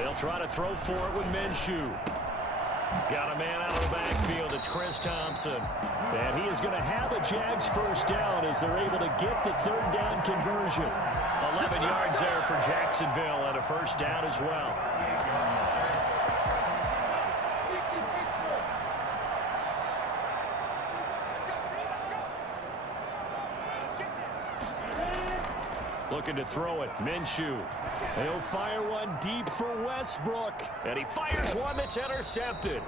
They'll try to throw for it with Minshew. Got a man out of the backfield. It's Chris Thompson. And he is going to have a Jags first down as they're able to get the third down conversion. 11 yards there for Jacksonville and a first down as well. Looking to throw it. Minshew. He'll fire one deep for Westbrook. And he fires one that's intercepted.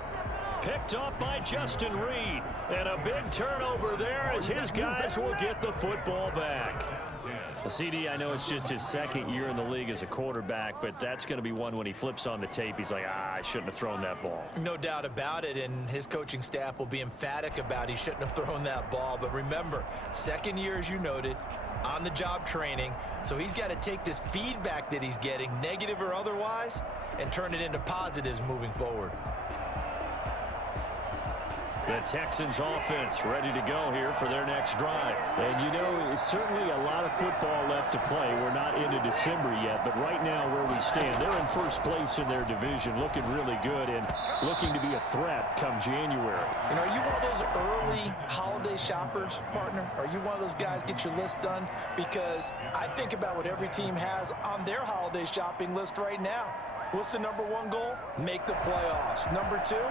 Picked up by Justin Reed. And a big turnover there as his guys will get the football back. Well, CD, I know it's just his second year in the league as a quarterback, but that's going to be one when he flips on the tape. He's like, I shouldn't have thrown that ball. No doubt about it, and his coaching staff will be emphatic about he shouldn't have thrown that ball. But remember, second year, as you noted, on-the-job training, so he's got to take this feedback that he's getting, negative or otherwise, and turn it into positives moving forward. The Texans offense ready to go here for their next drive. And you know, it's certainly a lot of football left to play. We're not into December yet, but right now where we stand, they're in first place in their division, looking really good and looking to be a threat come January. You know, are you one of those early holiday shoppers, partner? Are you one of those guys get your list done? Because I think about what every team has on their holiday shopping list right now. What's the number one goal? Make the playoffs. Number two,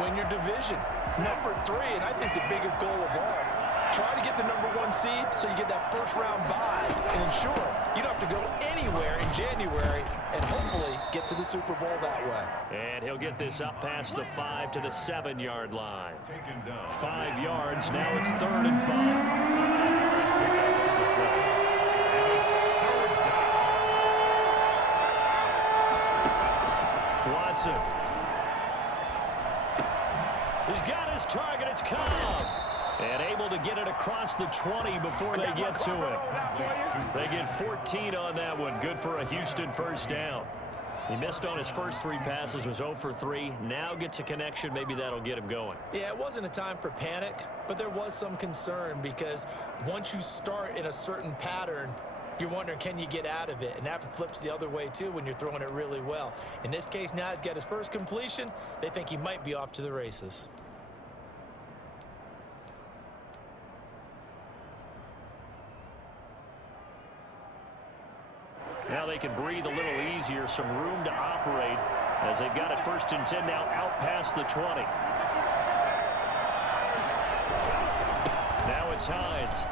win your division. Number three, and I think the biggest goal of all, try to get the number one seed so you get that first round bye and ensure you don't have to go anywhere in January and hopefully get to the Super Bowl that way. And he'll get this up past the 5 to the 7-yard line. 5 yards, now it's 3rd and 5. Watson. He's got his target. It's Cobb. And able to get it across the 20 before they get to it. They get 14 on that one. Good for a Houston first down. He missed on his first 3 passes, was 0 for 3. Now gets a connection. Maybe that'll get him going. Yeah, it wasn't a time for panic, but there was some concern because once you start in a certain pattern, you're wondering, can you get out of it? And that flips the other way, too, when you're throwing it really well. In this case, now he's got his first completion. They think he might be off to the races. Now they can breathe a little easier, some room to operate as they've got it 1st and 10 now out past the 20. Now it's Hines.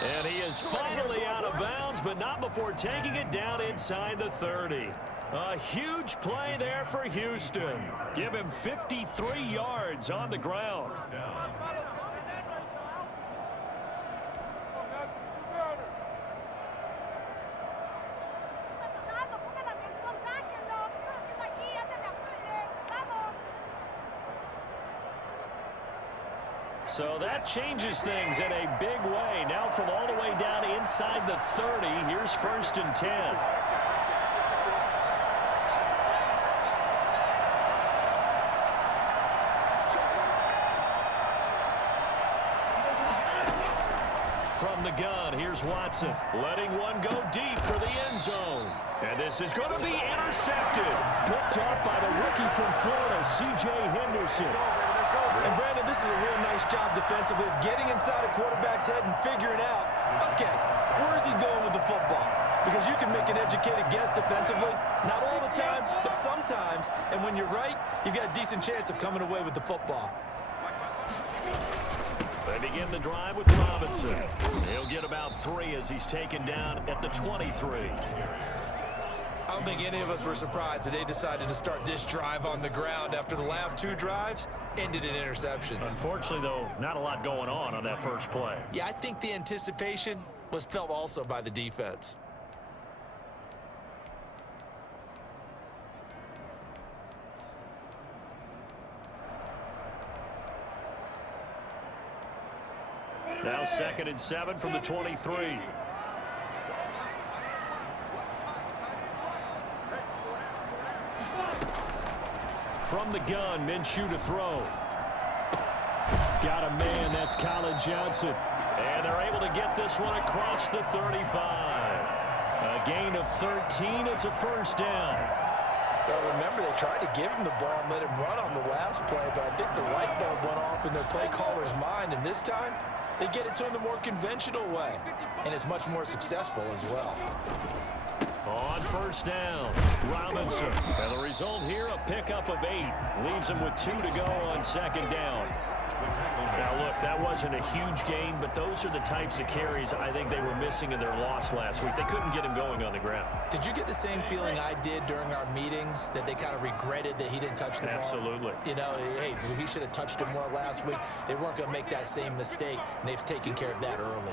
And he is finally out of bounds, but not before taking it down inside the 30. A huge play there for Houston. Give him 53 yards on the ground. So that changes things in a big way. Now from all the way down inside the 30, here's 1st and 10. From the gun, here's Watson, letting one go deep for the end zone. And this is going to be intercepted. Picked up by the rookie from Florida, C.J. Henderson. And, Brandon, this is a real nice job defensively of getting inside a quarterback's head and figuring out, okay, where's he going with the football? Because you can make an educated guess defensively, not all the time, but sometimes. And when you're right, you've got a decent chance of coming away with the football. They begin the drive with Robinson. He'll get about 3 as he's taken down at the 23. I don't think any of us were surprised that they decided to start this drive on the ground after the last 2 drives ended in interceptions. Unfortunately, though, not a lot going on that first play. Yeah, I think the anticipation was felt also by the defense. Now 2nd and 7 from the 23. From the gun, Minshew to throw. Got a man, that's Colin Johnson. And they're able to get this one across the 35. A gain of 13. It's a first down. Well, remember, they tried to give him the ball and let him run on the last play, but I think the light bulb went off in their play caller's mind, and this time they get it to him the more conventional way, and it's much more successful as well. On first down, Robinson. And the result here, a pickup of 8. Leaves him with 2 to go on second down. Now, look, that wasn't a huge gain, but those are the types of carries I think they were missing in their loss last week. They couldn't get him going on the ground. Did you get the same feeling I did during our meetings, that they kind of regretted that he didn't touch the ball? Absolutely. You know, hey, he should have touched it more last week. They weren't going to make that same mistake, and they've taken care of that early.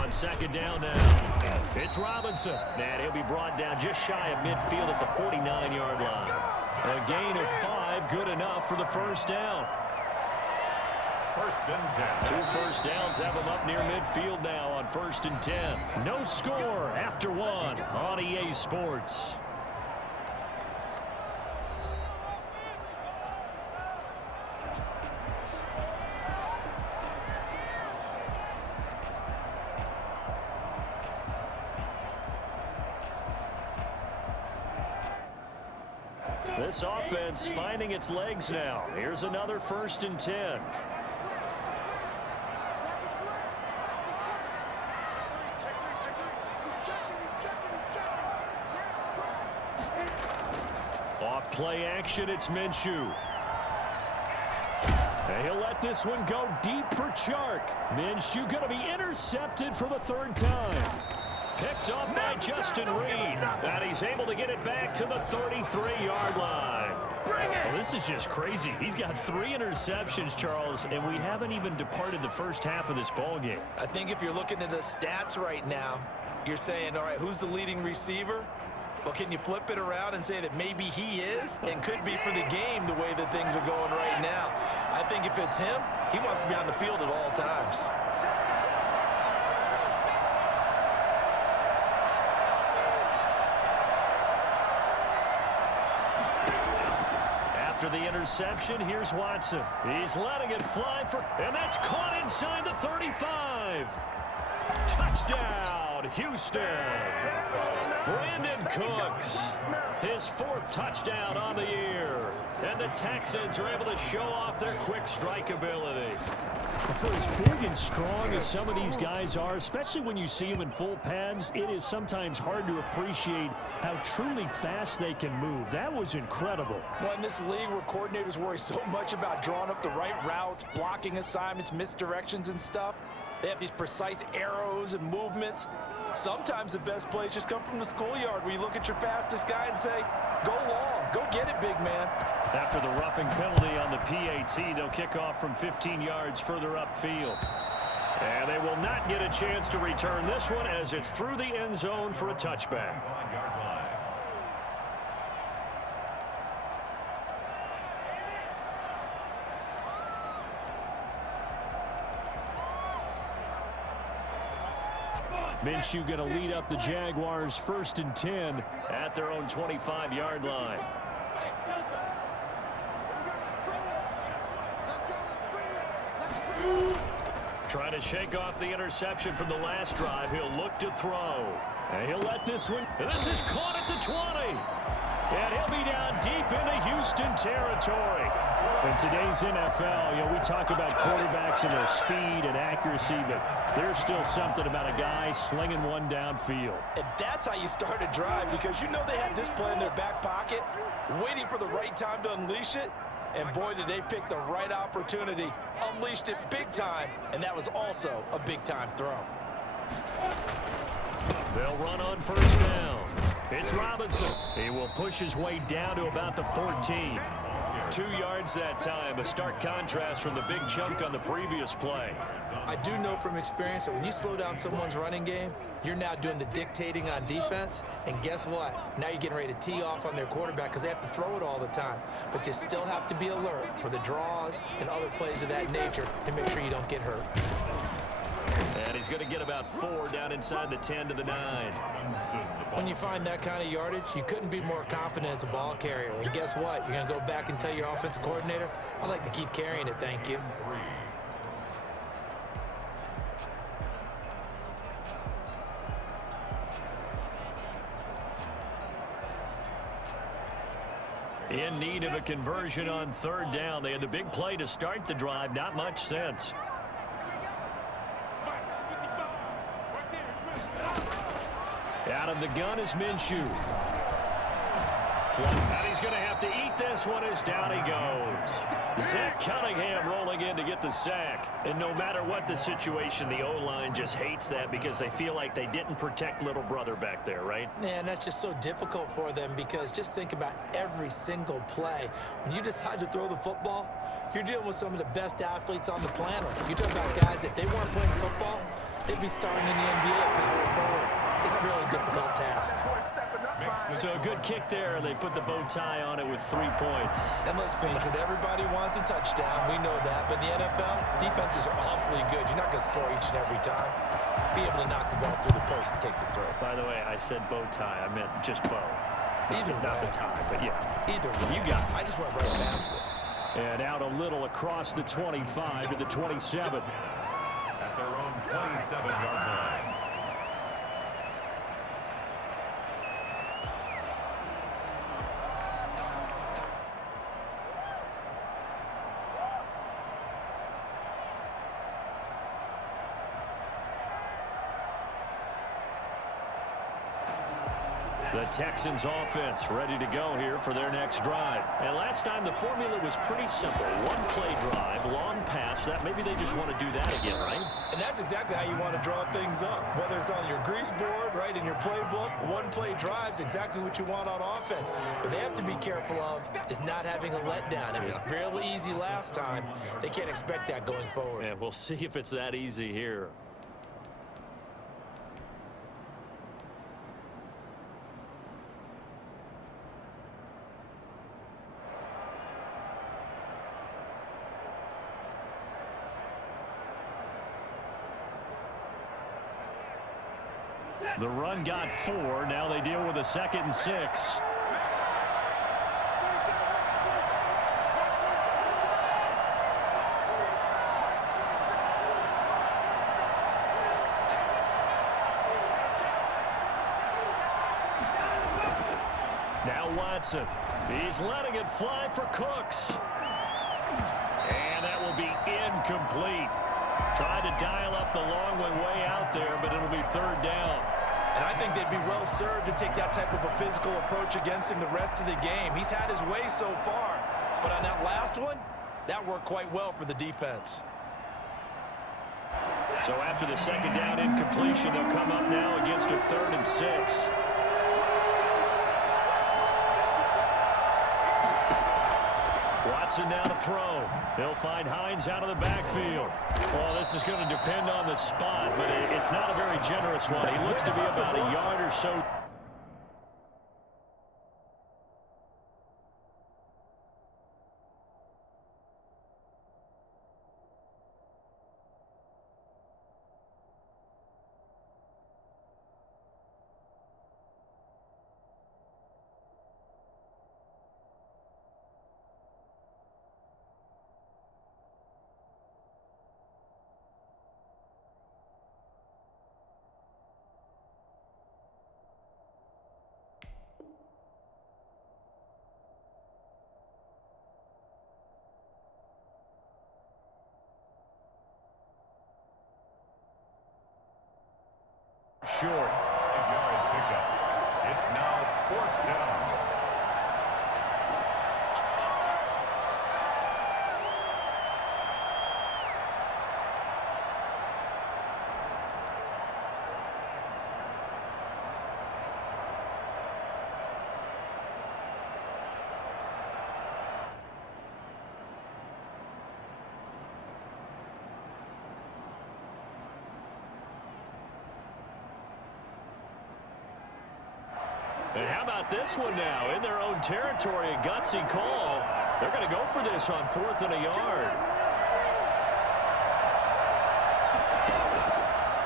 On second down now, it's Robinson. And he'll be brought down just shy of midfield at the 49-yard line. A gain of 5, good enough for the first down. First and 10. 2 first downs have him up near midfield now on first and 10. No score after 1 on EA Sports. This offense finding its legs now. Here's another first and 10. Off play action, it's Minshew. And he'll let this one go deep for Chark. Minshew going to be intercepted for the 3rd time. Picked up by Justin Reed. And he's able to get it back to the 33-yard line. Well, this is just crazy. He's got 3 interceptions, Charles, and we haven't even departed the first half of this ball game. I think if you're looking at the stats right now, you're saying, all right, who's the leading receiver? Well, can you flip it around and say that maybe he is and could be for the game the way that things are going right now? I think if it's him, he wants to be on the field at all times. After the interception, here's Watson. He's letting it fly and that's caught inside the 35. Touchdown, Houston. Brandon Cooks, his 4th touchdown on the year. And the Texans are able to show off their quick strike ability. For as big and strong as some of these guys are, especially when you see them in full pads, it is sometimes hard to appreciate how truly fast they can move. That was incredible. Well, in this league where coordinators worry so much about drawing up the right routes, blocking assignments, misdirections and stuff, they have these precise arrows and movements. Sometimes the best plays just come from the schoolyard where you look at your fastest guy and say, go long, go get it, big man. After the roughing penalty on the PAT, they'll kick off from 15 yards further upfield. And they will not get a chance to return this one as it's through the end zone for a touchback. Minshew going to lead up the Jaguars 1st and 10 at their own 25-yard line. Trying to shake off the interception from the last drive. He'll look to throw. And he'll let this one. And this is caught at the 20. And he'll be down deep into Houston territory. In today's NFL, we talk about quarterbacks and their speed and accuracy, but there's still something about a guy slinging one downfield. And that's how you start a drive, because you know they had this play in their back pocket, waiting for the right time to unleash it. And boy, did they pick the right opportunity, unleashed it big time, and that was also a big-time throw. They'll run on first down. It's Robinson. He will push his way down to about the 14. 2 yards that time, a stark contrast from the big chunk on the previous play. I do know from experience that when you slow down someone's running game, you're now doing the dictating on defense, and guess what? Now you're getting ready to tee off on their quarterback because they have to throw it all the time. But you still have to be alert for the draws and other plays of that nature to make sure you don't get hurt. And he's going to get about 4 down inside the 10 to the 9. When you find that kind of yardage, you couldn't be more confident as a ball carrier. And guess what? You're going to go back and tell your offensive coordinator, I'd like to keep carrying it, thank you. In need of a conversion on third down. They had the big play to start the drive. Not much sense. Out of the gun is Minshew. And he's going to have to eat this one as down he goes. Zach Cunningham rolling in to get the sack. And no matter what the situation, the O-line just hates that because they feel like they didn't protect little brother back there, right? Man, that's just so difficult for them because just think about every single play. When you decide to throw the football, you're dealing with some of the best athletes on the planet. You're talking about guys, if they weren't playing football, they'd be starting in the NBA at power forward. It's a really difficult task. So a good kick there. They put the bow tie on it with 3 points. And let's face it, everybody wants a touchdown. We know that. But in the NFL, defenses are awfully good. You're not going to score each and every time. Be able to knock the ball through the post and take the throw. By the way, I said bow tie. I meant just bow. Either not way. the tie, but yeah. Either way. You got it. I just went right past it. And out a little across the 25 to the 27. At their own 27-yard line. The Texans offense ready to go here for their next drive. And last time the formula was pretty simple. One play drive, long pass. That maybe they just want to do that again, right? And that's exactly how you want to draw things up. Whether it's on your grease board, right, in your playbook, one play drive's exactly what you want on offense. What they have to be careful of is not having a letdown. It was real easy last time. They can't expect that going forward. And we'll see if it's that easy here. The run got 4. Now they deal with a 2nd and 6. Now Watson. He's letting it fly for Cooks. And that will be incomplete. Tried to dial up the long one way out there, but it'll be 3rd down. And I think they'd be well served to take that type of a physical approach against him the rest of the game. He's had his way so far, but on that last one, that worked quite well for the defense. So after the 2nd down incompletion, they'll come up now against a 3rd and 6. Watson now to throw. He'll find Hines out of the backfield. Well, this is going to depend on the spot, but it's not a very generous one. He looks to be about a yard or so. Short. Yards picked up. It's now 4th down. And how about this one now? In their own territory, a gutsy call. They're going to go for this on 4th and a yard.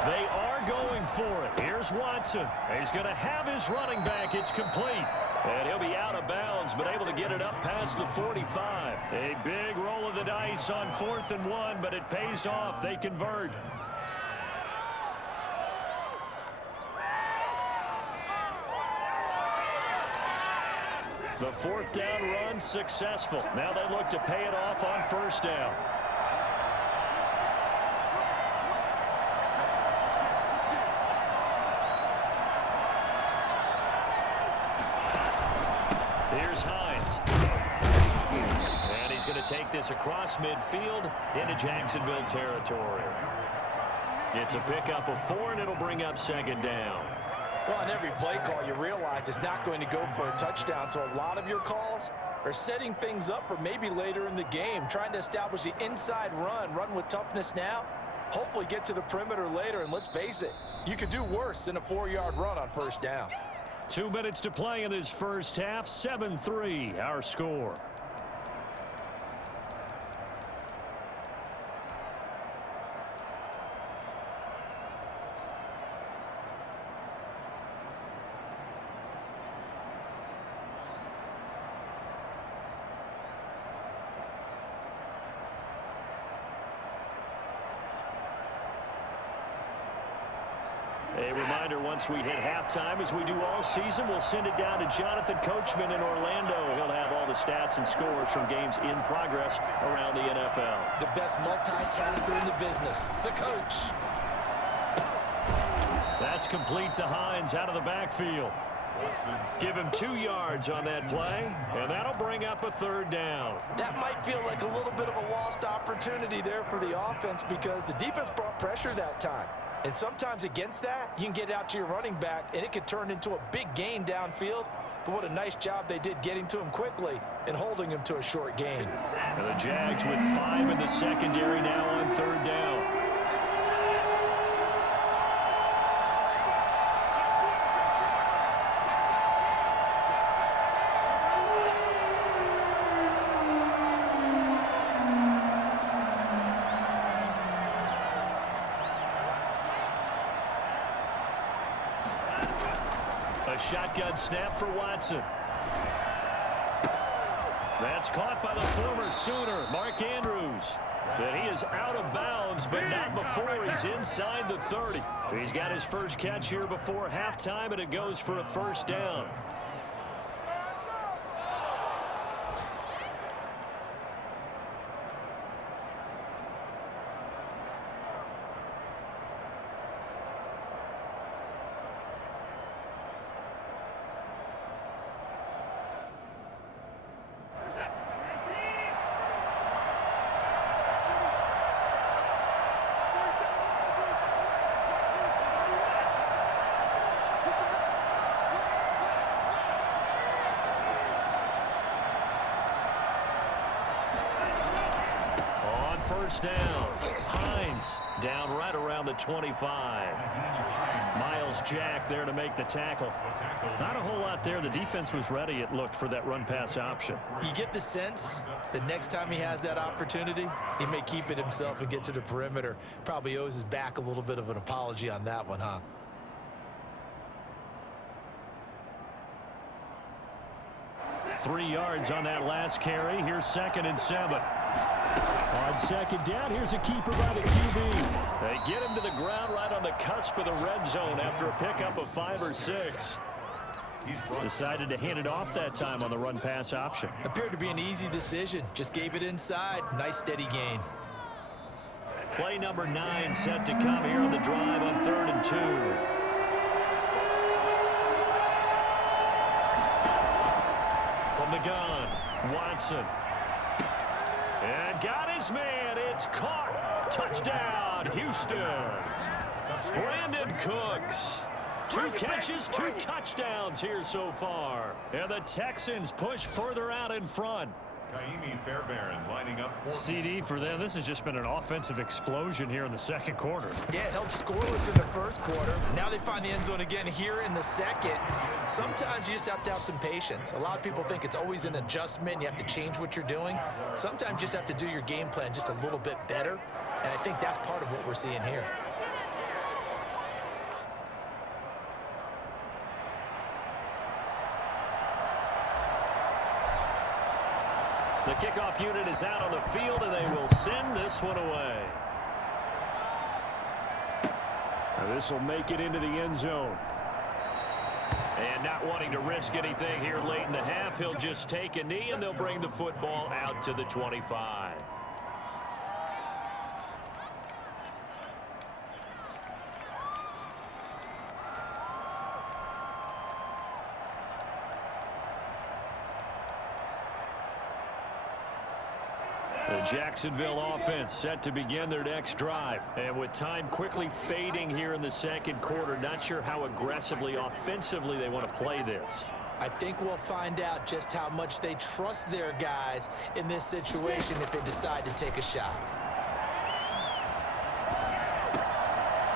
They are going for it. Here's Watson. He's going to have his running back. It's complete. And he'll be out of bounds, but able to get it up past the 45. A big roll of the dice on 4th and 1, but it pays off. They convert. The fourth down run successful. Now they look to pay it off on first down. Here's Hines. And he's going to take this across midfield into Jacksonville territory. It's a pickup of 4, and it'll bring up second down. Well, on every play call, you realize it's not going to go for a touchdown, so a lot of your calls are setting things up for maybe later in the game, trying to establish the inside run with toughness now, hopefully get to the perimeter later, and let's face it, you could do worse than a 4-yard run on first down. 2 minutes to play in this first half, 7-3 our score. A reminder, once we hit halftime, as we do all season, we'll send it down to Jonathan Coachman in Orlando. He'll have all the stats and scores from games in progress around the NFL. The best multitasker in the business, the coach. That's complete to Hines out of the backfield. Give him 2 yards on that play, and that'll bring up a third down. That might feel like a little bit of a lost opportunity there for the offense because the defense brought pressure that time. And sometimes against that, you can get out to your running back, and it could turn into a big gain downfield. But what a nice job they did getting to him quickly and holding him to a short gain. And the Jags with 5 in the secondary now on third down. Shotgun snap for Watson. That's caught by the former Sooner, Mark Andrews. And he is out of bounds, but not before he's inside the 30. He's got his first catch here before halftime, and it goes for a first down. First down. Hines down right around the 25. Miles Jack there to make the tackle. Not a whole lot there. The defense was ready, it looked, for that run-pass option. You get the sense that next time he has that opportunity, he may keep it himself and get to the perimeter. Probably owes his back a little bit of an apology on that one, huh? Three yards on that last carry. Here's 2nd and 7. On second down, here's a keeper by the QB. They get him to the ground right on the cusp of the red zone after a pickup of 5 or 6. Decided to hand it off that time on the run-pass option. Appeared to be an easy decision. Just gave it inside. Nice steady gain. Play number 9 set to come here on the drive on 3rd and 2. From the gun, Watson. And got his man. It's caught. Touchdown, Houston. Brandon Cooks. 2 catches, 2 touchdowns here so far. And the Texans push further out in front. Fairbairn lining up for CD for them. This has just been an offensive explosion here in the second quarter. Yeah, held scoreless in the first quarter. Now they find the end zone again here in the second. Sometimes you just have to have some patience. A lot of people think it's always an adjustment. You have to change what you're doing. Sometimes you just have to do your game plan just a little bit better. And I think that's part of what we're seeing here. The kickoff unit is out on the field, and they will send this one away. This will make it into the end zone. And not wanting to risk anything here late in the half, he'll just take a knee, and they'll bring the football out to the 25. The Jacksonville offense set to begin their next drive. And with time quickly fading here in the second quarter, not sure how aggressively offensively they want to play this. I think we'll find out just how much they trust their guys in this situation if they decide to take a shot.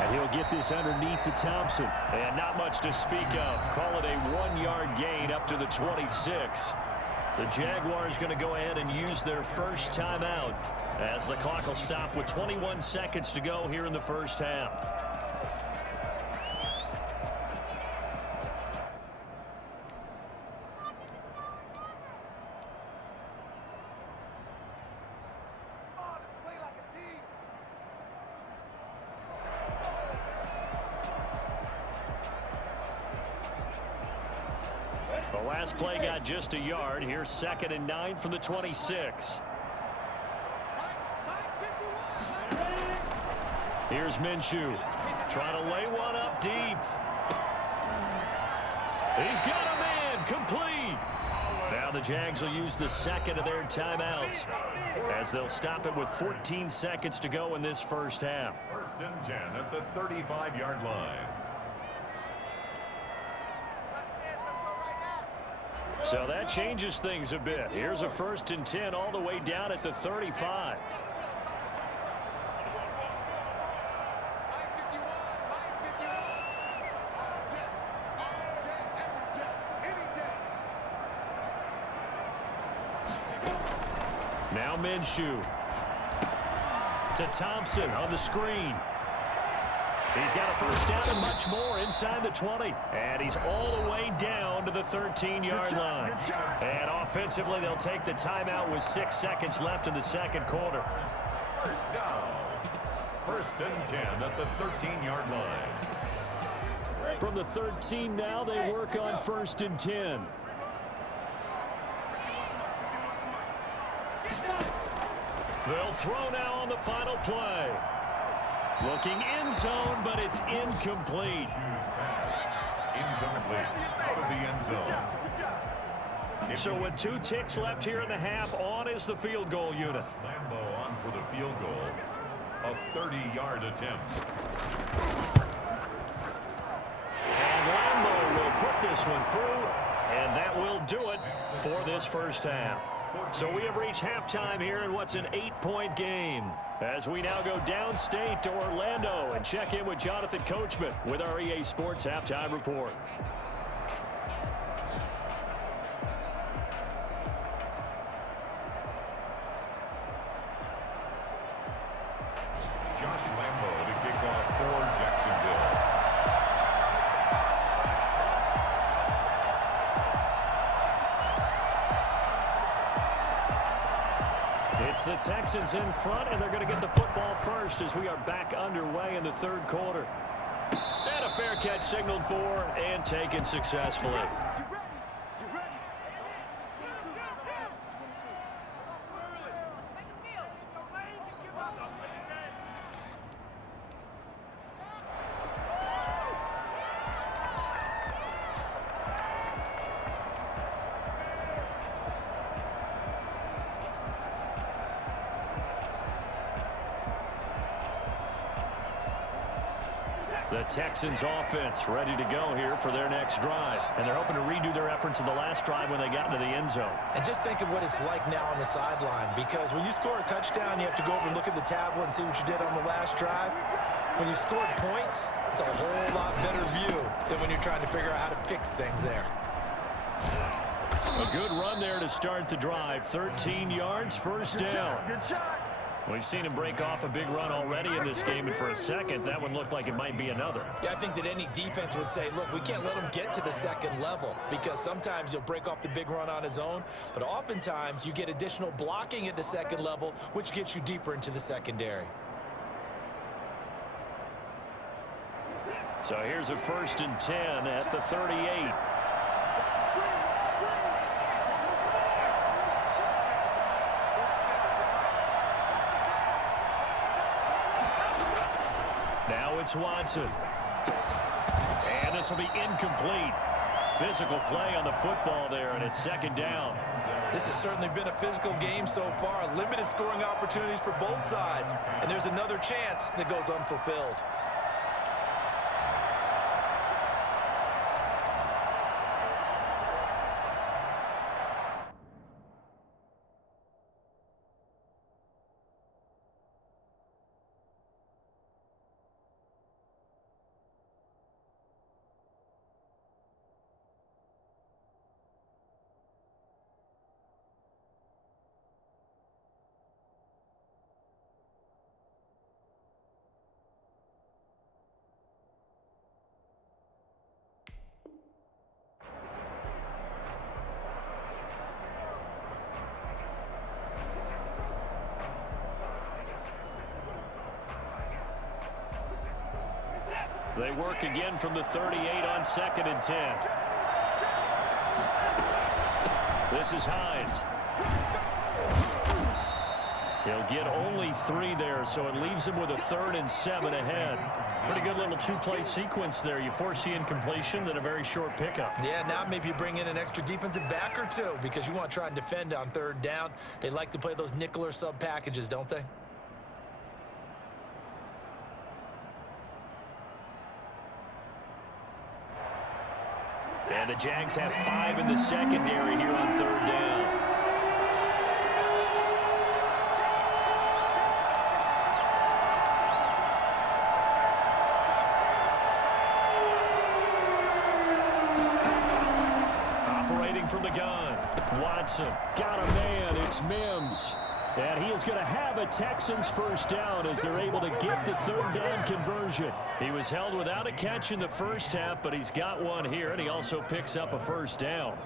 And he'll get this underneath to Thompson. And not much to speak of. Call it a 1-yard gain up to the 26. The Jaguars going to go ahead and use their first timeout as the clock will stop with 21 seconds to go here in the first half. The last play got just a yard. Here's 2nd and 9 from the 26. Here's Minshew. Trying to lay one up deep. He's got a man complete. Now the Jags will use the second of their timeouts as they'll stop it with 14 seconds to go in this first half. 1st and 10 at the 35-yard line. So that changes things a bit. Here's a 1st and 10 all the way down at the 35. Now Minshew to Thompson on the screen. He's got a first down and much more inside the 20. And he's all the way down to the 13-yard line. And offensively, they'll take the timeout with 6 seconds left in the second quarter. First down. 1st and 10 at the 13-yard line. From the 13 now, they work on 1st and 10. They'll throw now on the final play. Looking end zone, but it's incomplete. Incomplete. Out of the end zone. So with 2 ticks left here in the half, on is the field goal unit. Lambeau on for the field goal. A 30-yard attempt. And Lambeau will put this one through, and that will do it for this first half. So we have reached halftime here in what's an 8-point game. As we now go downstate to Orlando and check in with Jonathan Coachman with our EA Sports Halftime Report. Josh Lambeau to kick off for Jacksonville. It's the Texans in front, and they're going to get the football first as we are back underway in the third quarter. And a fair catch signaled for and taken successfully. The Texans offense ready to go here for their next drive. And they're hoping to redo their efforts in the last drive when they got into the end zone. And just think of what it's like now on the sideline, because when you score a touchdown, you have to go over and look at the tablet and see what you did on the last drive. When you scored points, it's a whole lot better view than when you're trying to figure out how to fix things there. A good run there to start the drive. 13 yards, first down. Good shot. We've seen him break off a big run already in this game, and for a second, that one looked like it might be another. Yeah, I think that any defense would say, look, we can't let him get to the second level, because sometimes he'll break off the big run on his own, but oftentimes you get additional blocking at the second level, which gets you deeper into the secondary. So here's a 1st and 10 at the 38. Now it's Watson. And this will be incomplete. Physical play on the football there, and it's second down. This has certainly been a physical game so far. Limited scoring opportunities for both sides. And there's another chance that goes unfulfilled. They work again from the 38 on 2nd and 10. This is Hines. He'll get only 3 there, so it leaves him with a 3rd and 7 ahead. Pretty good little two-play sequence there. You force the incompletion, then a very short pickup. Yeah, now maybe you bring in an extra defensive back or two because you want to try and defend on 3rd down. They like to play those nickel or sub packages, don't they? And the Jags have 5 in the secondary here on 3rd down. Operating from the gun, Watson got a man. It's Mims. And he is going to have a Texans first down as they're able to get the 3rd down conversion. He was held without a catch in the first half, but he's got one here, and he also picks up a first down.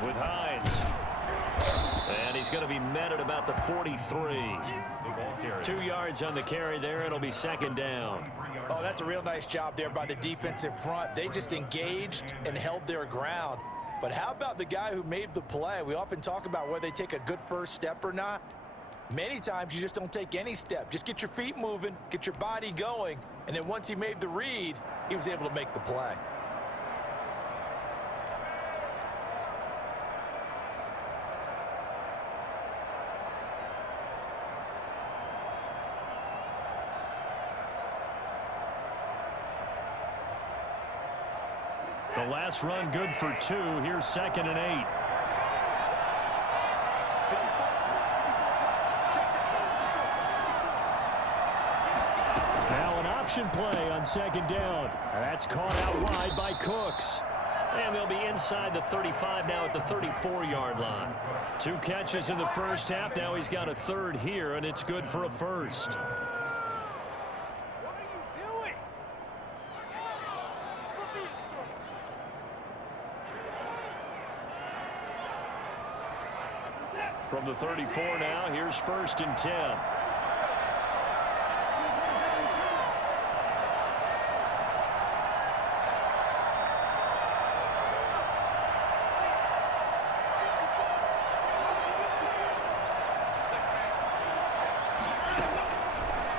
With Hines. And he's going to be met at about the 43. 2 yards on the carry there. It'll be 2nd down. Oh, that's a real nice job there by the defensive front. They just engaged and held their ground. But how about the guy who made the play? We often talk about whether they take a good first step or not. Many times you just don't take any step. Just get your feet moving, get your body going, and then once he made the read, he was able to make the play. The last run good for 2. Here's 2nd and 8. Now an option play on 2nd down. And that's caught out wide by Cooks. And they'll be inside the 35 now at the 34-yard line. 2 catches in the first half. Now he's got a 3rd here, and it's good for a first. From the 34 now, here's 1st and 10.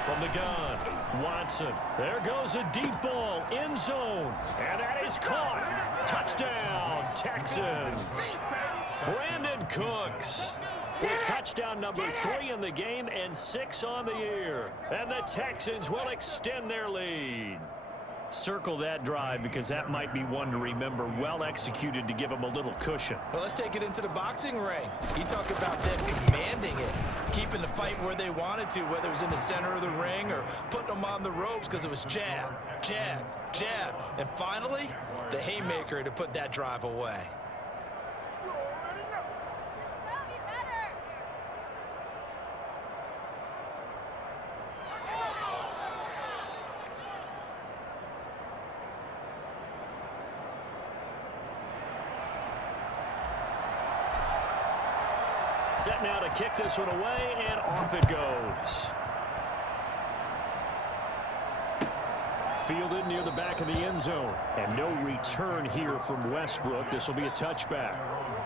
From the gun, Watson. There goes a deep ball, end zone. And that is caught. Touchdown, Texans. Brandon Cooks. With touchdown number 3 in the game and 6 on the year. And the Texans will extend their lead. Circle that drive because that might be one to remember. Well executed to give them a little cushion. Well, let's take it into the boxing ring. You talk about them commanding it, keeping the fight where they wanted to, whether it was in the center of the ring or putting them on the ropes because it was jab, jab, jab. And finally, the haymaker to put that drive away. Set now to kick this one away, and off it goes. Fielded near the back of the end zone. And no return here from Westbrook. This will be a touchback.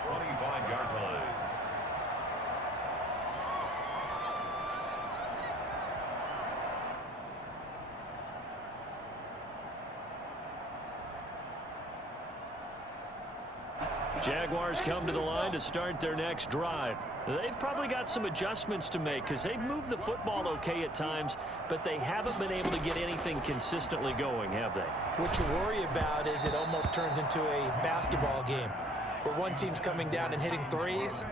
25-yard line. Jaguars come to the line to start their next drive. They've probably got some adjustments to make because they've moved the football okay at times, but they haven't been able to get anything consistently going, have they? What you worry about is it almost turns into a basketball game where one team's coming down and hitting threes,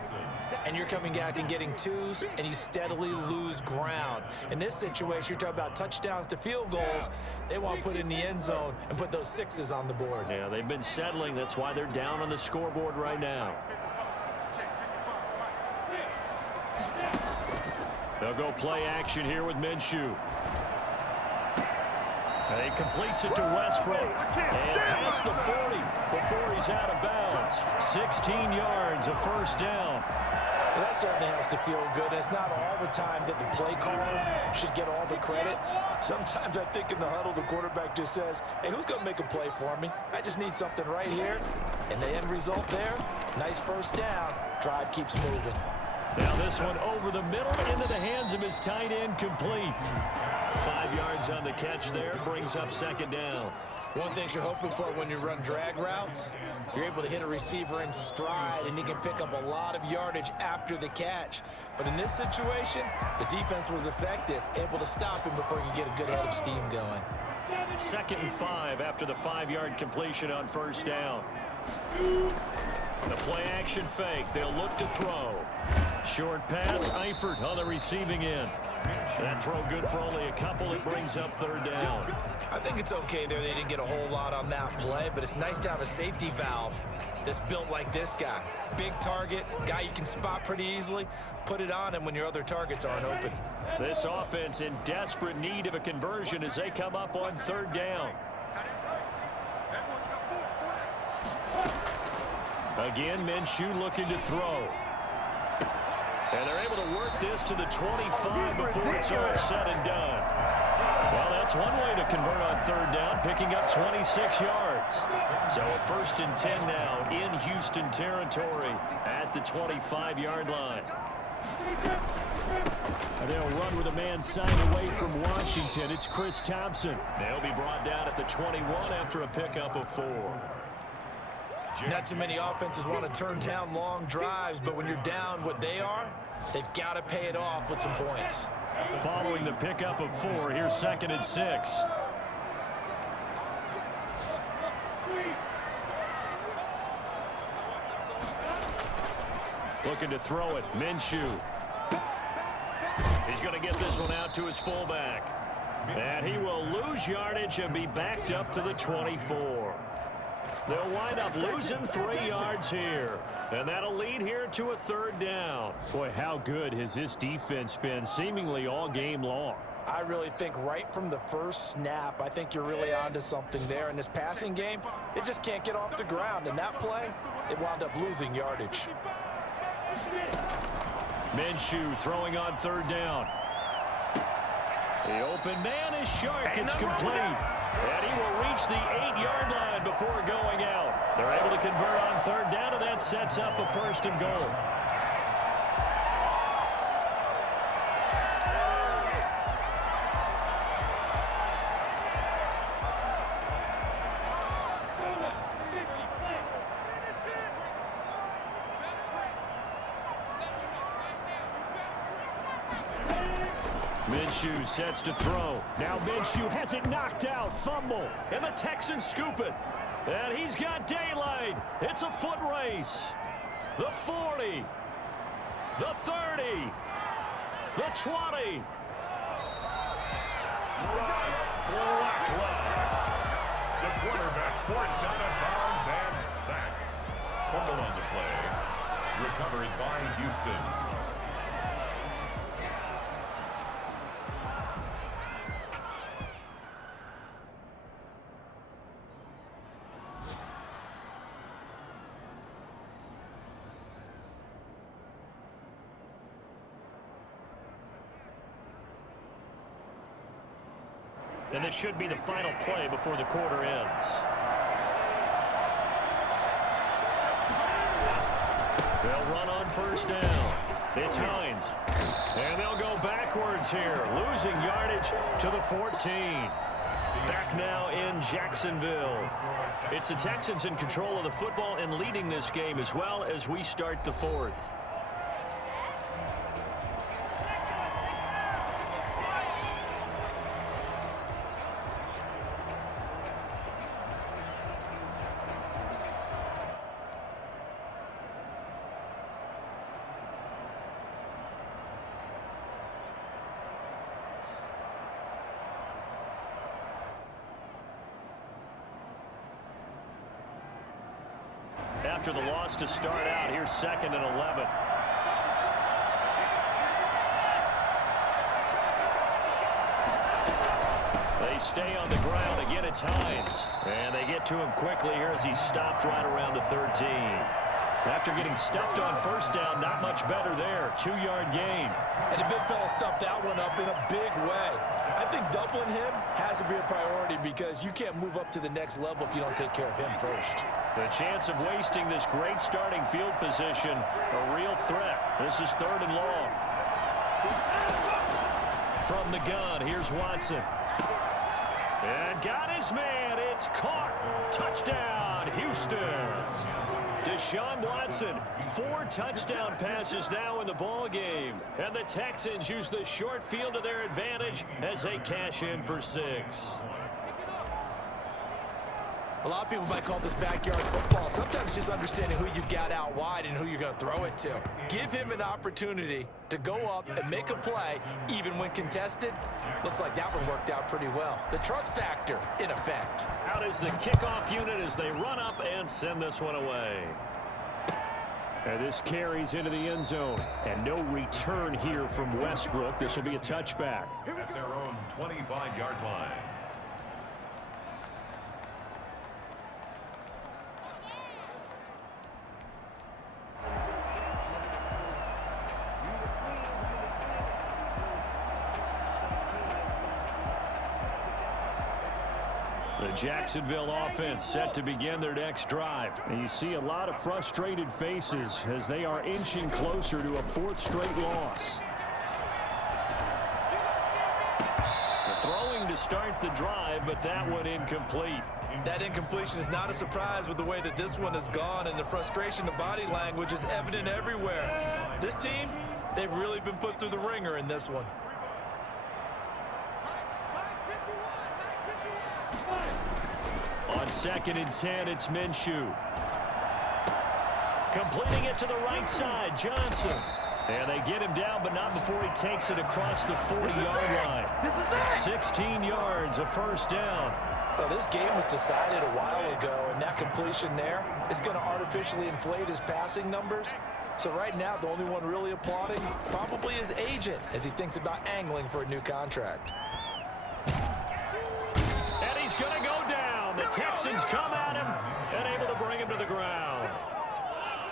and you're coming back and getting twos, and you steadily lose ground. In this situation, you're talking about touchdowns to field goals. They want to put in the end zone and put those sixes on the board. Yeah, they've been settling. That's why they're down on the scoreboard right now. They'll go play action here with Minshew. He completes it to Westbrook. And past the 40 before he's out of bounds. 16 yards, a first down. Well, that certainly has to feel good. It's not all the time that the play caller should get all the credit. Sometimes I think in the huddle, the quarterback just says, hey, who's going to make a play for me? I just need something right here. And the end result there, nice first down. Drive keeps moving. Now this one over the middle into the hands of his tight end, complete. 5 yards on the catch there, brings up second down. One thing you're hoping for when you run drag routes, you're able to hit a receiver in stride, and he can pick up a lot of yardage after the catch. But in this situation, the defense was effective, able to stop him before he could get a good head of steam going. 2nd and 5 after the 5-yard completion on first down. The play action fake. They'll look to throw. Short pass, Eifert on the receiving end. That throw good for only a couple. It brings up third down. I think it's okay there. They didn't get a whole lot on that play, but it's nice to have a safety valve that's built like this guy. Big target, guy you can spot pretty easily. Put it on him when your other targets aren't open. This offense in desperate need of a conversion as they come up on third down. Again, Minshew looking to throw. And they're able to work this to the 25 before it's all said and done. Well, that's one way to convert on third down, picking up 26 yards. So a 1st and 10 now in Houston territory at the 25-yard line. And they'll run with a man signed away from Washington. It's Chris Thompson. They'll be brought down at the 21 after a pickup of 4. Not too many offenses want to turn down long drives, but when you're down what they are, they've got to pay it off with some points. Following the pickup of 4, here's 2nd and 6. Looking to throw it, Minshew. He's going to get this one out to his fullback. And he will lose yardage and be backed up to the 24. They'll wind up losing 3 yards here. And that'll lead here to a third down. Boy, how good has this defense been seemingly all game long? I really think right from the first snap, I think you're really onto something there. In this passing game, it just can't get off the ground. And that play, it wound up losing yardage. Minshew throwing on third down. The open man is Shark. It's complete. And he will reach the 8-yard line before going out. They're able to convert on third down, and that sets up a 1st and goal. Minshew sets to throw. Now Minshew has it knocked out. Fumble. And the Texans scoop it. And he's got daylight. It's a foot race. The 40. The 30. The 20. The quarterback forced out of bounds and sacked. Fumble on the play. Recovered by Houston. And this should be the final play before the quarter ends. They'll run on first down. It's Hines. And they'll go backwards here, losing yardage to the 14. Back now in Jacksonville. It's the Texans in control of the football and leading this game as well as we start the fourth. After the loss to start out, here's 2nd and 11. They stay on the ground. Again, it's Hines. And they get to him quickly here as he stopped right around the 13. After getting stuffed on first down, not much better there. 2-yard gain. And the big fella stuffed that one up in a big way. I think doubling him has to be a priority because you can't move up to the next level if you don't take care of him first. The chance of wasting this great starting field position, a real threat. This is 3rd and long. From the gun, here's Watson. And got his man. It's caught. Touchdown, Houston. Deshaun Watson, 4 touchdown passes now in the ball game. And the Texans use the short field to their advantage as they cash in for 6. A lot of people might call this backyard football. Sometimes just understanding who you've got out wide and who you're going to throw it to. Give him an opportunity to go up and make a play, even when contested. Looks like that one worked out pretty well. The trust factor in effect. Out is the kickoff unit as they run up and send this one away. And this carries into the end zone. And no return here from Westbrook. This will be a touchback. At their own 25-yard line. The Jacksonville offense set to begin their next drive. And you see a lot of frustrated faces as they are inching closer to a 4th straight loss. The throwing to start the drive, but that one incomplete. That incompletion is not a surprise with the way that this one has gone, and the frustration of body language is evident everywhere. This team, they've really been put through the ringer in this one. On 2nd and 10, it's Minshew. Completing it to the right side, Johnson. And they get him down, but not before he takes it across the 40-yard line. 16 yards, a first down. Well, this game was decided a while ago, and that completion there is going to artificially inflate his passing numbers. So right now, the only one really applauding probably his agent as he thinks about angling for a new contract. And he's going to go down. The Texans come at him and able to bring him to the ground.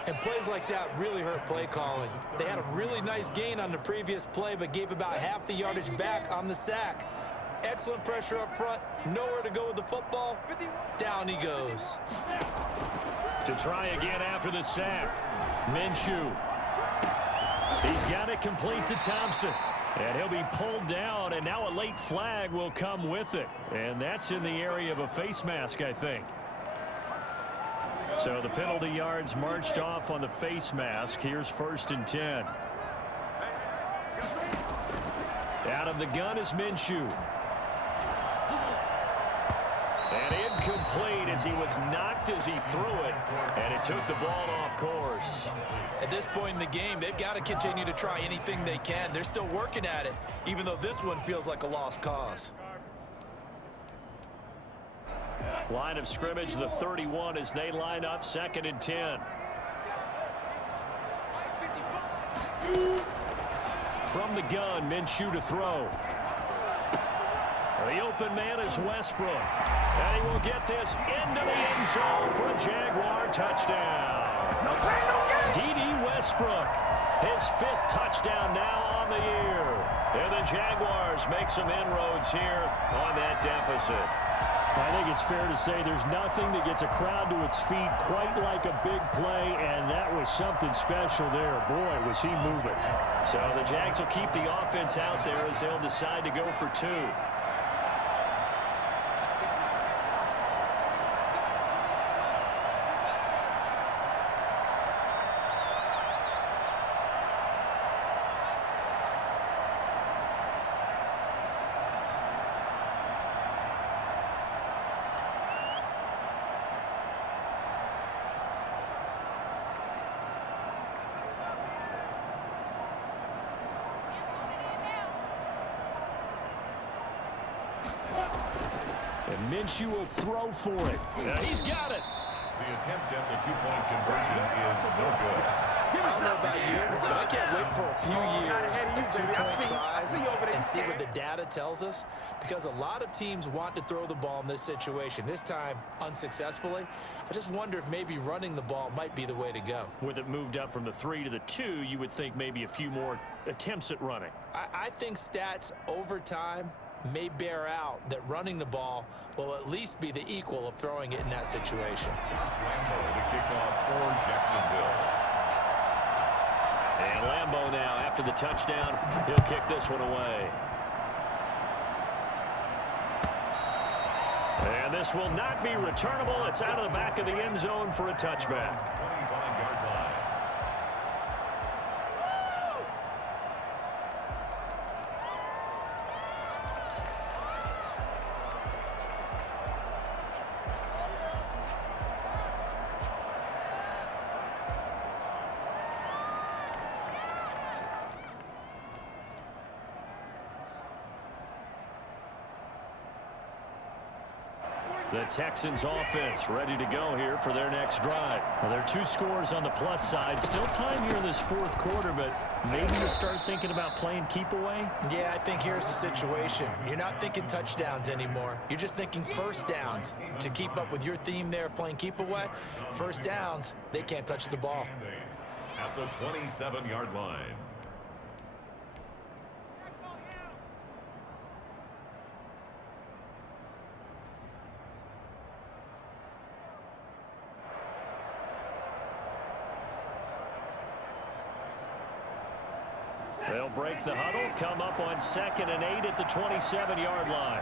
And plays like that really hurt play calling. They had a really nice gain on the previous play, but gave about half the yardage back on the sack. Excellent pressure up front. Nowhere to go with the football. Down he goes. To try again after the sack. Minshew. He's got it complete to Thompson. And he'll be pulled down, and now a late flag will come with it. And that's in the area of a face mask, I think. So the penalty yards marched off on the face mask. Here's 1st and 10. Out of the gun is Minshew. And incomplete as he was knocked as he threw it. And it took the ball off course. At this point in the game, they've got to continue to try anything they can. They're still working at it, even though this one feels like a lost cause. Line of scrimmage, the 31 as they line up 2nd and 10. From the gun, Minshew to throw. The open man is Westbrook. And he will get this into the end zone for a Jaguar touchdown. D.D. Westbrook, his 5th touchdown now on the year. And the Jaguars make some inroads here on that deficit. I think it's fair to say there's nothing that gets a crowd to its feet quite like a big play, and that was something special there. Boy, was he moving. So the Jags will keep the offense out there as they'll decide to go for two. And Minshew will throw for it. Yeah, he's got it. The attempt at the two-point conversion is no good. I don't know about you, but I can't wait for a few years of two-point tries and see what the data tells us, because a lot of teams want to throw the ball in this situation, this time unsuccessfully. I just wonder if maybe running the ball might be the way to go. With it moved up from the 3 to the 2, you would think maybe a few more attempts at running. I think stats over time may bear out that running the ball will at least be the equal of throwing it in that situation. Lambo to kick off for Jacksonville. And Lambo now, after the touchdown, he'll kick this one away. And this will not be returnable. It's out of the back of the end zone for a touchback. 25-yard line. The Texans offense ready to go here for their next drive. Well, there are 2 scores on the plus side. Still time here in this 4th quarter, but maybe you start thinking about playing keep away? Yeah, I think here's the situation. You're not thinking touchdowns anymore. You're just thinking first downs. To keep up with your theme there, playing keep away, first downs, they can't touch the ball. At the 27-yard line. They'll break the huddle, come up on 2nd and 8 at the 27-yard line.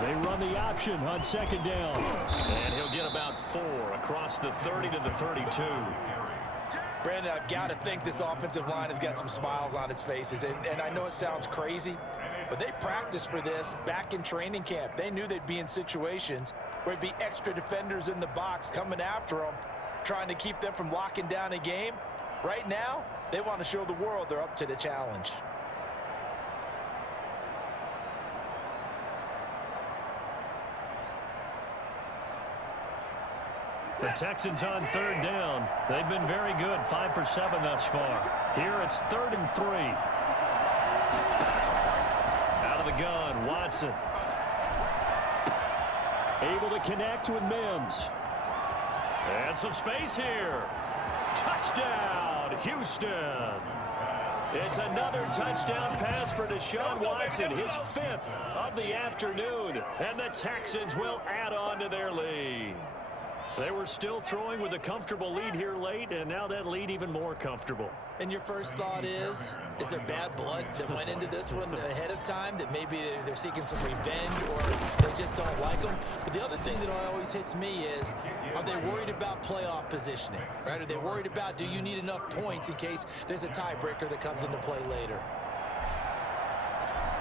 They run the option on 2nd down. And he'll get about 4 across the 30 to the 32. Brandon, I've got to think this offensive line has got some smiles on its faces. And I know it sounds crazy, but they practiced for this back in training camp. They knew they'd be in situations where there'd be extra defenders in the box coming after them, trying to keep them from locking down a game. Right now, they want to show the world they're up to the challenge. The Texans on 3rd down. They've been very good, 5 for 7 thus far. Here it's 3rd and 3. Out of the gun, Watson. Able to connect with Mims. And some space here. Touchdown, Houston. It's another touchdown pass for Deshaun Watson, his 5th of the afternoon. And the Texans will add on to their lead. They were still throwing with a comfortable lead here late, and now that lead even more comfortable. And your first thought is there bad blood that went into this one ahead of time, that maybe they're seeking some revenge or they just don't like them? But the other thing that always hits me is, are they worried about playoff positioning? Right? Are they worried about, do you need enough points in case there's a tiebreaker that comes into play later?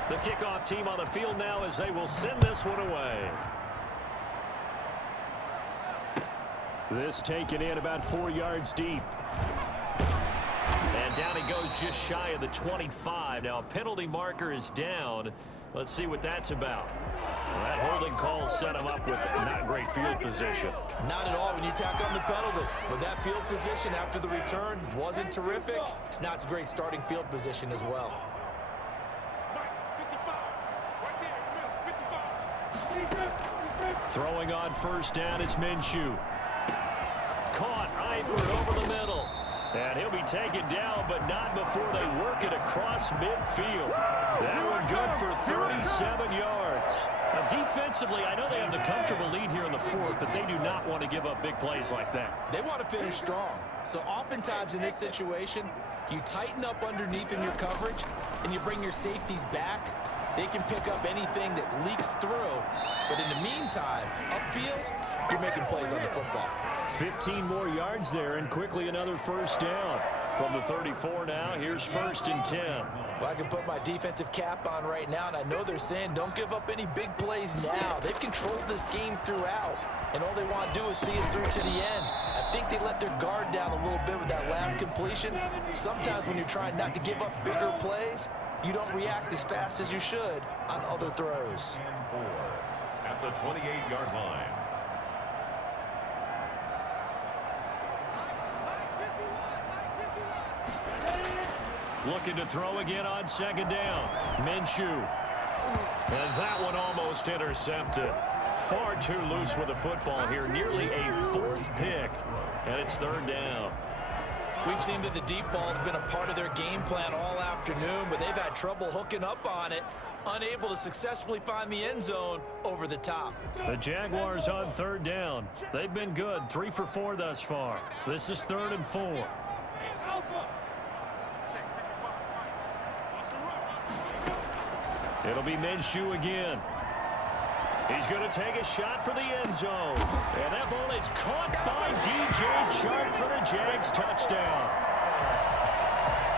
The kickoff team on the field now as they will send this one away. This taken in about 4 yards deep. And down he goes just shy of the 25. Now a penalty marker is down. Let's see what that's about. Well, that holding call set him up with not great field position. Not at all when you tack on the penalty. But that field position after the return wasn't terrific. It's not a great starting field position as well. Throwing on first down is Minshew. Caught Eifert over the middle. And he'll be taken down, but not before they work it across midfield. That one good for 37 yards. Now, defensively, I know they have the comfortable lead here in the fourth, but they do not want to give up big plays like that. They want to finish strong. So oftentimes in this situation, you tighten up underneath in your coverage, and you bring your safeties back. They can pick up anything that leaks through. But in the meantime, upfield, you're making plays on the football. 15 more yards there, and quickly another first down. From the 34 now, here's 1st and 10. Well, I can put my defensive cap on right now, and I know they're saying don't give up any big plays now. They've controlled this game throughout, and all they want to do is see it through to the end. I think they let their guard down a little bit with that last completion. Sometimes when you're trying not to give up bigger plays, you don't react as fast as you should on other throws. At the 28-yard line. Looking to throw again on 2nd down. Minshew. And that one almost intercepted. Far too loose with the football here. Nearly a 4th pick. And it's 3rd down. We've seen that the deep ball's been a part of their game plan all afternoon, but they've had trouble hooking up on it, unable to successfully find the end zone over the top. The Jaguars on 3rd down. They've been good, 3 for 4 thus far. This is 3rd and 4. It'll be Minshew again. He's going to take a shot for the end zone. And that ball is caught by DJ Chark for the Jags touchdown.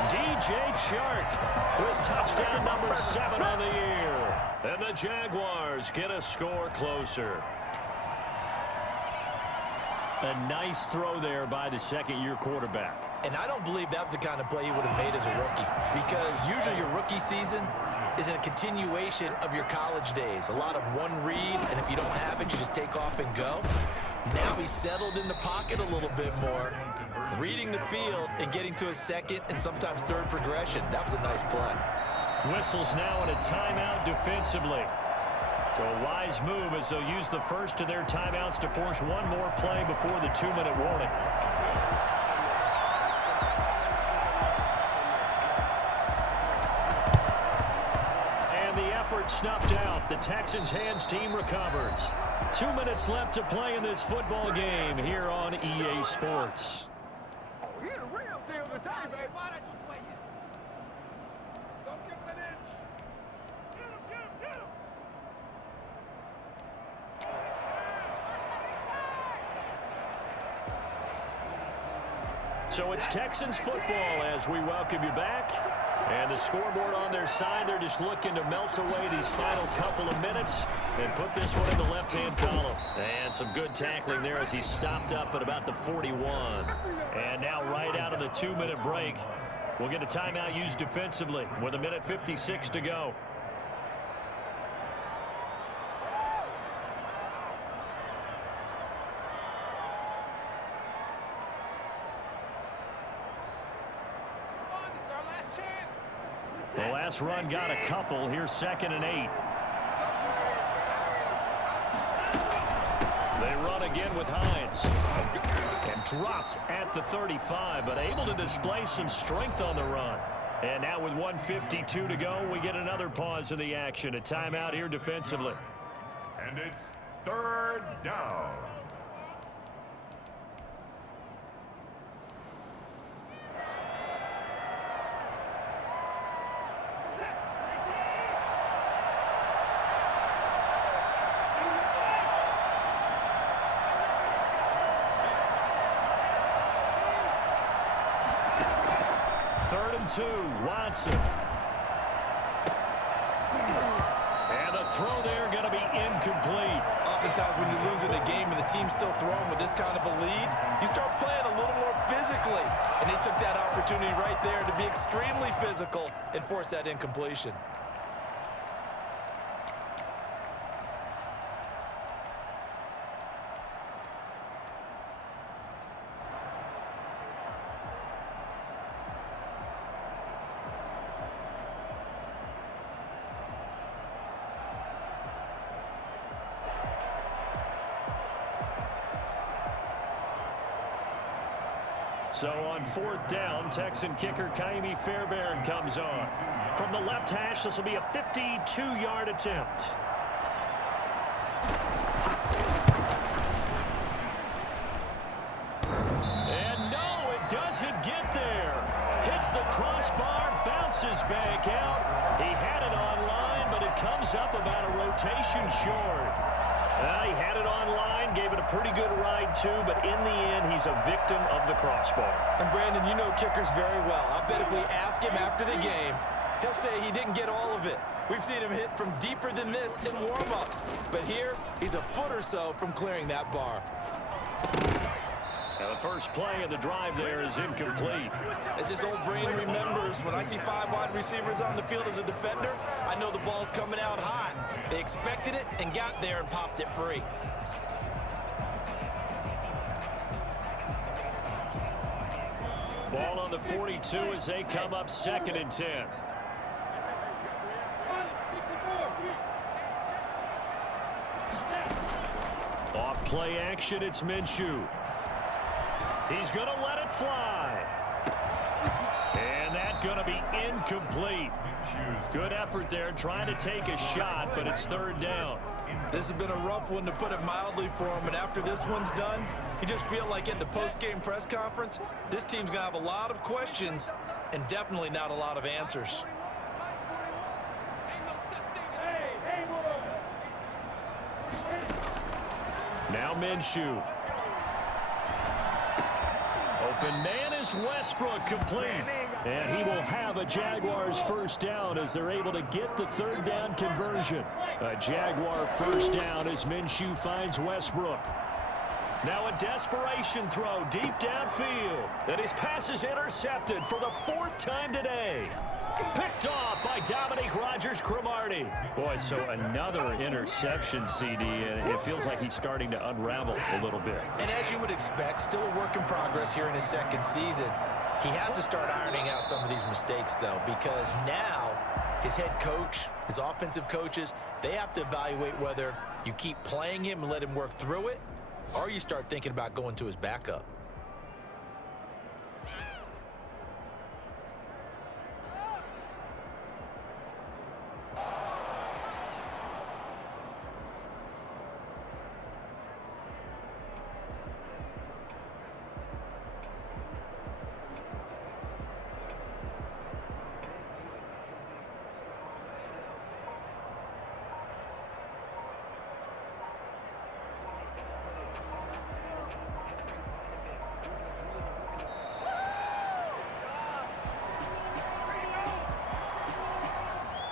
DJ Chark with touchdown number 7 on the year. And the Jaguars get a score closer. A nice throw there by the second-year quarterback. And I don't believe that was the kind of play he would have made as a rookie, because usually your rookie season is a continuation of your college days. A lot of one read, and if you don't have it, you just take off and go. Now he's settled in the pocket a little bit more, reading the field and getting to a second and sometimes third progression. That was a nice play. Whistles now and a timeout defensively. So a wise move as they'll use the first of their timeouts to force one more play before the 2-minute warning. Snuffed out. The Texans' hands team recovers. 2 minutes left to play in this football game here on EA Sports. Oh, here the real deal today, baby. Don't give him an inch. Get him, get him, get him. So it's Texans football as we welcome you back. And the scoreboard on their side, they're just looking to melt away these final couple of minutes and put this one in the left-hand column. And some good tackling there as he stopped up at about the 41. And now right out of the 2-minute break, we'll get a timeout used defensively with 1:56 to go. The last run got a couple. Here's 2nd and 8. They run again with Hines. And dropped at the 35, but able to display some strength on the run. And now with 1:52 to go, we get another pause in the action. A timeout here defensively. And it's 3rd down. Watson. And the throw there going to be incomplete. Oftentimes when you're losing a game and the team's still throwing with this kind of a lead, you start playing a little more physically. And they took that opportunity right there to be extremely physical and force that incompletion. So on fourth down, Texan kicker Kaimi Fairbairn comes on. From the left hash, this will be a 52-yard attempt. And no, it doesn't get there. Hits the crossbar, bounces back out. He had it online, but it comes up about a rotation short. He had it online, gave it a pretty good ride too, but in the end, he's a victim of the crossbar. And Brandon, you know kickers very well. I bet if we ask him after the game, he'll say he didn't get all of it. We've seen him hit from deeper than this in warm-ups. But here, he's a foot or so from clearing that bar. Now the first play of the drive there is incomplete. As this old brain remembers, when I see 5 wide receivers on the field as a defender, I know the ball's coming out hot. They expected it and got there and popped it free. Ball on the 42 as they come up 2nd and 10. Off play action, it's Minshew. He's going to let it fly. And that's going to be incomplete. Good effort there trying to take a shot, but it's 3rd down. This has been a rough one, to put it mildly, for him. And after this one's done, you just feel like at the post-game press conference, this team's going to have a lot of questions and definitely not a lot of answers. Now Minshew. Open man is Westbrook, complete. And he will have a Jaguars first down as they're able to get the 3rd down conversion. A Jaguar first down as Minshew finds Westbrook. Now a desperation throw deep downfield. And his pass is intercepted for the 4th time today. Picked off by Dominique Rodgers-Cromartie. Boy, so another interception, CD, and it feels like he's starting to unravel a little bit. And as you would expect, still a work in progress here in his 2nd season. He has to start ironing out some of these mistakes, though, because now his head coach, his offensive coaches, they have to evaluate whether you keep playing him and let him work through it, or you start thinking about going to his backup.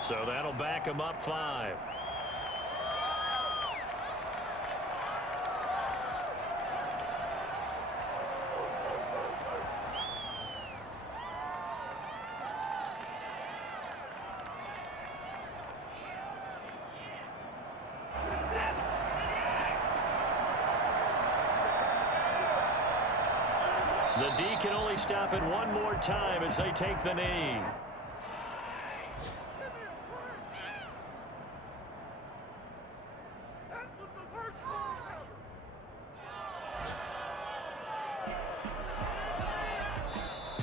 So that'll back him up 5. The D can only stop it one more time as they take the knee.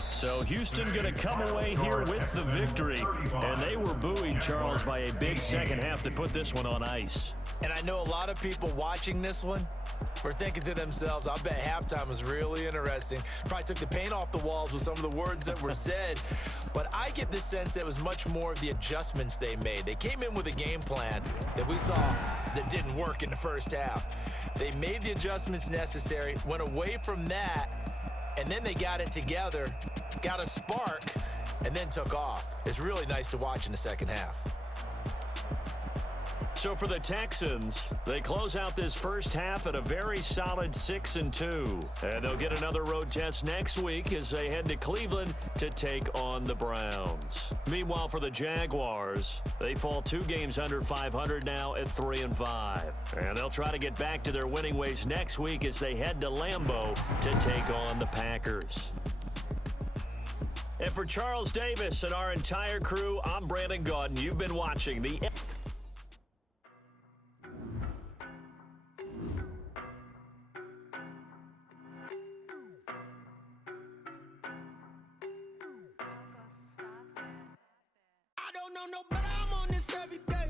So Houston going to come away here with the victory. And they were buoyed, Charles, by a big second half to put this one on ice. And I know a lot of people watching this one were thinking to themselves, I bet halftime was really interesting. Probably took the paint off the walls with some of the words that were said. But I get the sense that it was much more of the adjustments they made. They came in with a game plan that we saw that didn't work in the first half. They made the adjustments necessary, went away from that, and then they got it together, got a spark, and then took off. It's really nice to watch in the second half. So for the Texans, they close out this first half at a very solid 6-2. And they'll get another road test next week as they head to Cleveland to take on the Browns. Meanwhile, for the Jaguars, they fall 2 games under 500 now at 3-5. And they'll try to get back to their winning ways next week as they head to Lambeau to take on the Packers. And for Charles Davis and our entire crew, I'm Brandon Gaudin. You've been watching the know no better, I'm on this every day.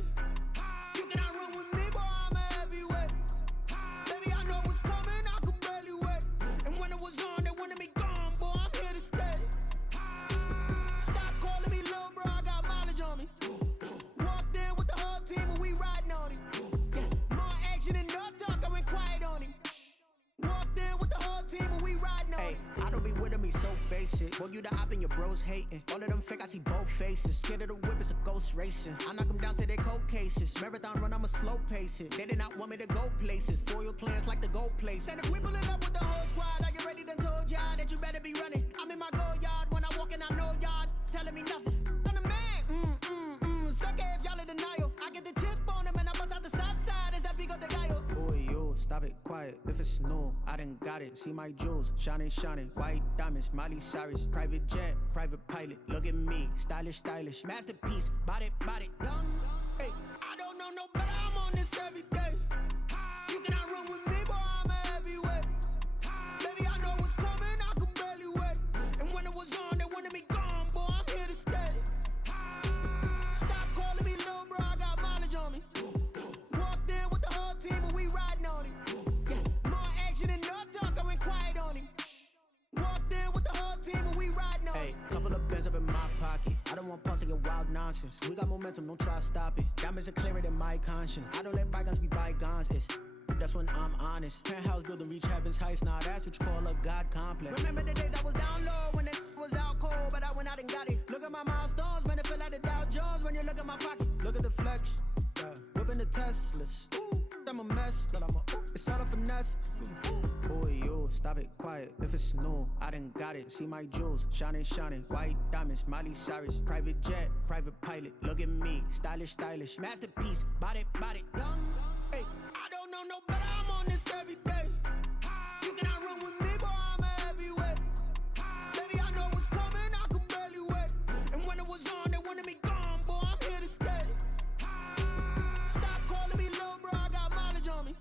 You cannot run with me, boy, I'm a heavyweight. Baby, I know what's coming, I could barely wait. And when it was on, they wanted me gone, boy, I'm here to stay. Stop calling me little bro, I got mileage on me. Walked in with the whole team and we riding on him. More action and no talk, I went quiet on him. Walked in with the whole team and we riding on him. I don't be with him, he's so basic. Boy, you the op and your bros hating. All of them fake, I see both faces. Scared of the whip, it's a ghost racing. I knock them down to their cold cases. Marathon run, I'ma slow pace it. They did not want me to go places. Foil plans like the gold place. And if we pulling up with the whole squad, are you ready? Done told y'all that you better be running. I'm in my go yard when I walk in, I know y'all telling me nothing. I'm the man, suck it if y'all in denial. I get the chip on him and I bust out the south side. Is that big of the gallo? Boy, yo, stop it, quiet. If it's new, I done got it. See my jewels, shining, shining. White diamonds, Miley Cyrus. Private jet, private pilot. Look at me, stylish, stylish. Masterpiece, body, young. Hey, I don't know no better, I'm on this every day. You cannot run with me, boy, I'm a heavyweight. Baby, I know what's coming, I could barely wait. And when it was on, they wanted me gone, boy, I'm here to stay. Stop calling me little bro, I got mileage on me. Walked in with the whole team and we riding on him. More action and no talk, I went quiet on him. Walked in with the whole team and we riding on him. Hey, couple of bands up in my pocket. I don't want pause to get wild nonsense. We got momentum, don't try to stop it. Diamonds are clearer than my conscience. I don't let bygones be bygones. That's when I'm honest. Penthouse building, reach heaven's heights. Now that's what you call a God complex. Remember the days I was down low when it was out cold, but I went out and got it. Look at my milestones, man, it feel like the Dow Jones when you look at my pocket. Look at the flex, whipping the Teslas. I'm a mess, but it's all a finesse. Boy, yo, stop it, quiet. If it's new, I done got it. See my jewels, shining, shining. White diamonds, Miley Cyrus. Private jet, private pilot. Look at me, stylish, stylish. Masterpiece, body, young. Hey, I don't know no better, I'm on this every day. You cannot run with me, boy, I'm a heavyweight. Baby, I know what's coming, I could barely wait. And when it was on, they wanted me gone, boy, I'm here to stay. Stop calling me little bro, I got mileage on me.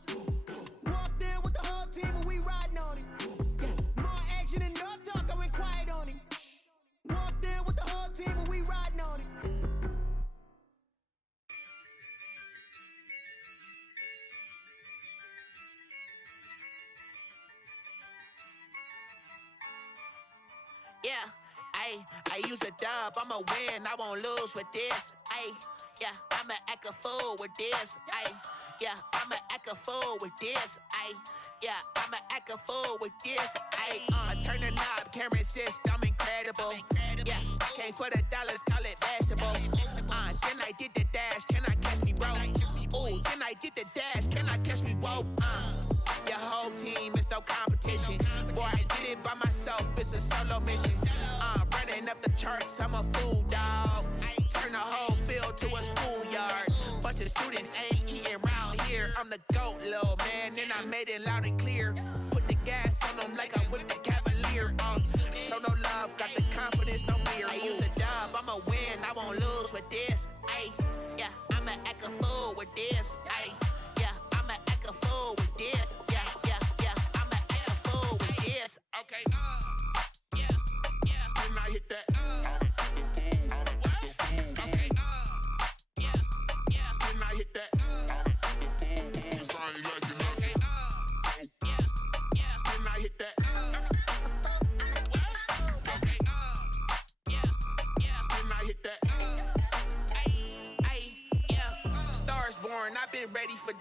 Walked in with the whole team and we riding on him. More action and no talk, I went quiet on him. Walked in with the whole team and we riding on him. Yeah, I use a dub, I'ma win, I won't lose with this. Yeah, I'ma act a fool with this. Yeah, I'ma act a fool with this. Yeah, I'ma act a fool with this. I turn the knob, camera assist, I'm incredible. Yeah, came for the dollars, call it vegetable. Then I did the dash, can I catch me, bro? Ooh, then I did the dash, can I catch me, whoa? Your whole team is no competition. Boy, I did it by myself, it's a solo mission. Running up the charts, I'm a fool, dog. Turn the whole field to a schoolyard. Bunch of students ain't eating round here. I'm the GOAT, little man, and I made it loud and clear. Put the gas on them like I'm with the Cavalier. Show no love, got the confidence, no fear. I use a dub, I'ma win, I won't lose with this. Yeah, I'ma act a fool with this. Yeah, I'ma act a fool with this. Yeah, I'ma act a fool with this. Okay, yeah, can I hit that? Okay, yeah, can I hit that? Can I hit that? Okay, can I hit that? Yeah, Stars born, I've been ready for this.